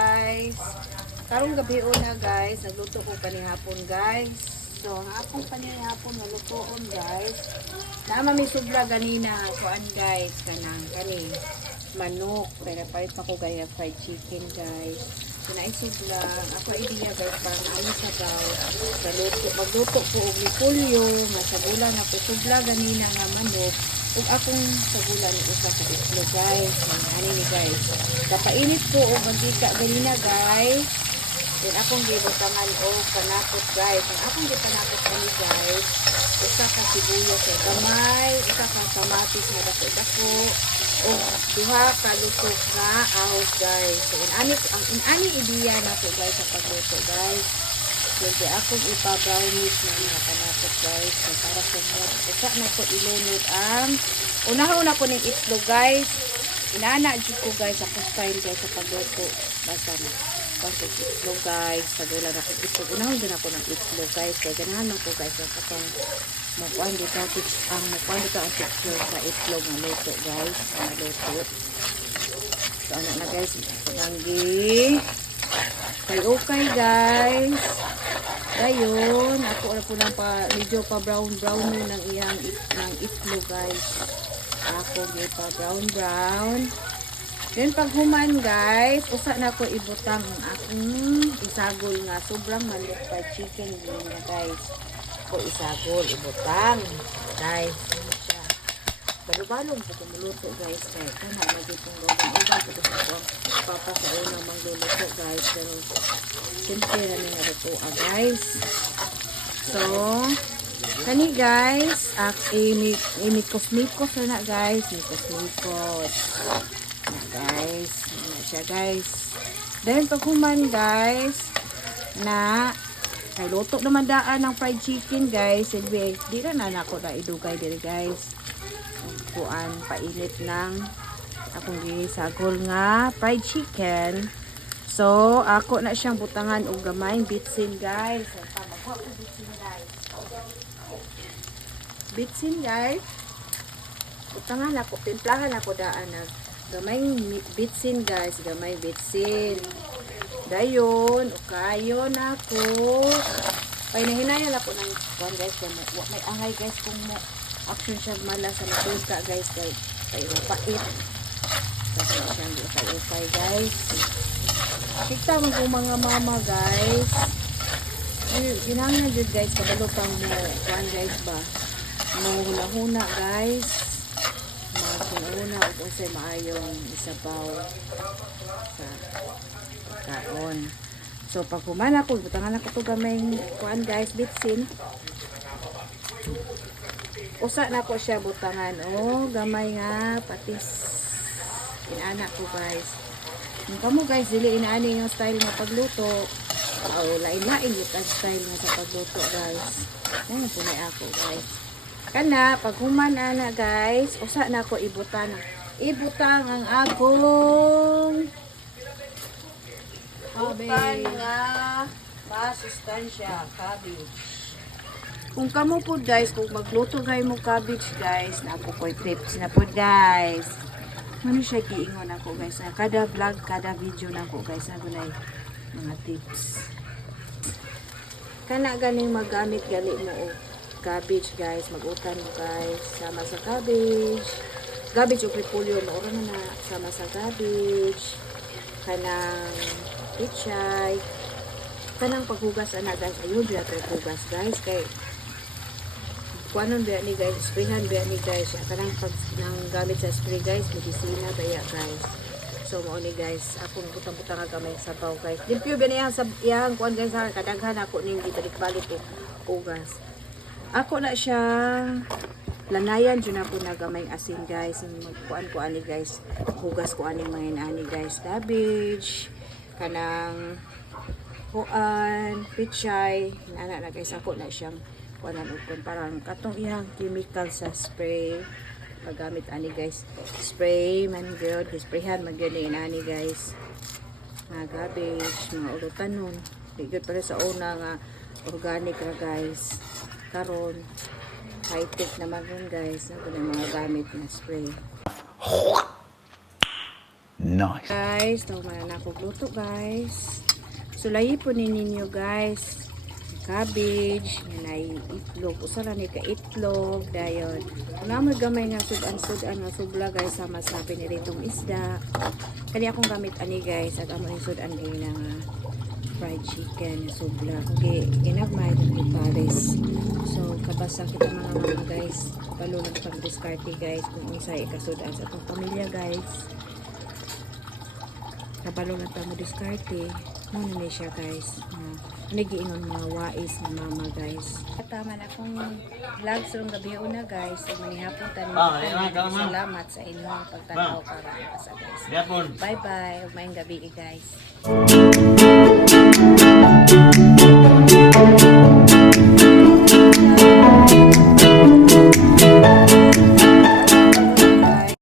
guys. Karong gabi na guys, nagluto ko kanihapon guys. So, ang akong kanihapon nalutoon guys. Naama may subra ganina kuan guys kanang kani manok. Kaya palit pa ko gaya fried chicken guys. Kinaisubra ako idea guys para ano sa daw. Magluto ko og repolyo, masabulan ako subra ganina nga manok. Ug akong sabulan ni usa ka itlog guys. Ani ni guys. Kapainit ko og mantika ganina guys. Then akong gibutangan og panakot guys. Ang akong gipanakot ani guys, usa ka sibuyas sa gamay, usa ka kamatis na dako-dako, o duha ka lusok nga ahos guys. So inani ideya na ko guys sa pagluto guys. Hindi akong ipa-brownies na mga panakot guys. So para kumot, usa na ko ilunod ang una ko ning itlog guys. Inana jud ko guys ako style guys sa pagluto. Basta na pagod itlog guys, sagulan ako itlog. Unahon din ako ng itlog guys. Kaya ganahan ko guys ang katong makuan dito ang texture sa itlog na luto guys. Na luto. So anak na guys, paganggi. Okay guys. Dayon, ako na po lang medyo pa brown ng iyang ng itlog guys. Ako pa brown. Then pag human guys, usa na ko ibutang ang akong isagol nga sobrang manok pa chicken din na guys. Ko isagol ibutang guys. Siya. Balong-balong po kumuluto guys kaya kana magitong gawang uban ko ko papa sa unang mangluluto guys. Pero siyempre na nga luto guys. So kani guys, imikos-mikos na guys, mikos-mikos. Guys, na siya guys. Then pag human guys na kay luto naman daan ng fried chicken guys, anyway, di na ako na idugay diri guys. Kuan painit ng akong gisagol nga fried chicken. So ako na siyang butangan og gamayng bitsin guys. Pamagwa ko bitsin guys. Bitsin guys. Butangan ako, timplahan ako daan na gamay bitsin guys, gamay bitsin. Dayon, ukayo na ko. Kaya nahinayan ako ng one guys, may angay guys kung mo action siya mala sa matuta guys, kay mapait. Kasi siyang ukay guys. Kita mo kung mga mama guys. Ginangnan dyan guys, kabalo pang mo, one guys ba. Mo huna-huna guys. Una o kung sa'y maayong isabaw sa kaon. So pag kumana ko, butangan ako ito gamay kuan guys, bitsin. Usa na ko siya butangan. Oh, gamay nga, patis. Inana ko guys. Yung kamo guys, dili inaani yung style nga pagluto. Lain-lain yung style nga sa pagluto guys. Yan yung punay ako guys. Kana pag human ana guys, usa na ko ibutang ang akong cabbage nga masustansya cabbage. Kung kamo po guys, kung magluto gay mo cabbage guys, na ako koy tips na po guys. Ano siya giingon ako guys, na kada vlog, kada video na ako guys, na gunay mga tips. Kana ganing magamit gali mo og cabbage guys, mag-utan mo guys sama sa cabbage o repolyo maura na sama sa cabbage kanang pichay kanang paghugas ana guys, ayun dira paghugas guys kay kuanon ba ni guys, sprayhan ba ni guys kanang pag nang gamit sa spray guys, medisina baya guys. So mao ni guys, akong butang-butang nga gamay sa sabaw guys, limpyo ba niya sa iyang kuan guys, kadaghan ako ning gibalik-balik og ugas. Ako na siya lanayan dyan ako na gamay asin guys. Magkuan ko ani guys. Hugas ko ani mga ani guys. Cabbage. Kanang kuan. Pichay. Nana na guys. Ako na siyang kuanan ukon. Parang katong iyang chemical sa spray. Paggamit ani guys. Spray man good. Sprayhan man good ni ani guys. Mga cabbage. Mga urutan nun. Good pala sa una nga organic na guys. Karon high-tech naman yun guys, na mga gamit na spray. Nice. Guys, tawag na ako luto guys. Sulayi po ninyo guys. Cabbage, nanay itlog. Usara ni ka itlog. Dayon. Namoy gamay nga sudan-sudan nga subla guys. Sama sabi ni ritong isda. Kani akong gamit ani guys. At amo yung sudan din nga fried chicken nga subla. Okay, ginagmay ng pares. So, kabasa kita mga guys. Palunod pang diskarte guys. Kung isa ikasudan sa itong pamilya guys. Kabalo na ta mo diskarte. Muna na siya guys. Nagiinon mga wais na mama guys. Tama na akong vlog sa gabi una guys. So manihapon tanin. Salamat sa inyong pagtanaw para sa guys. Bye bye. Umayong gabi guys.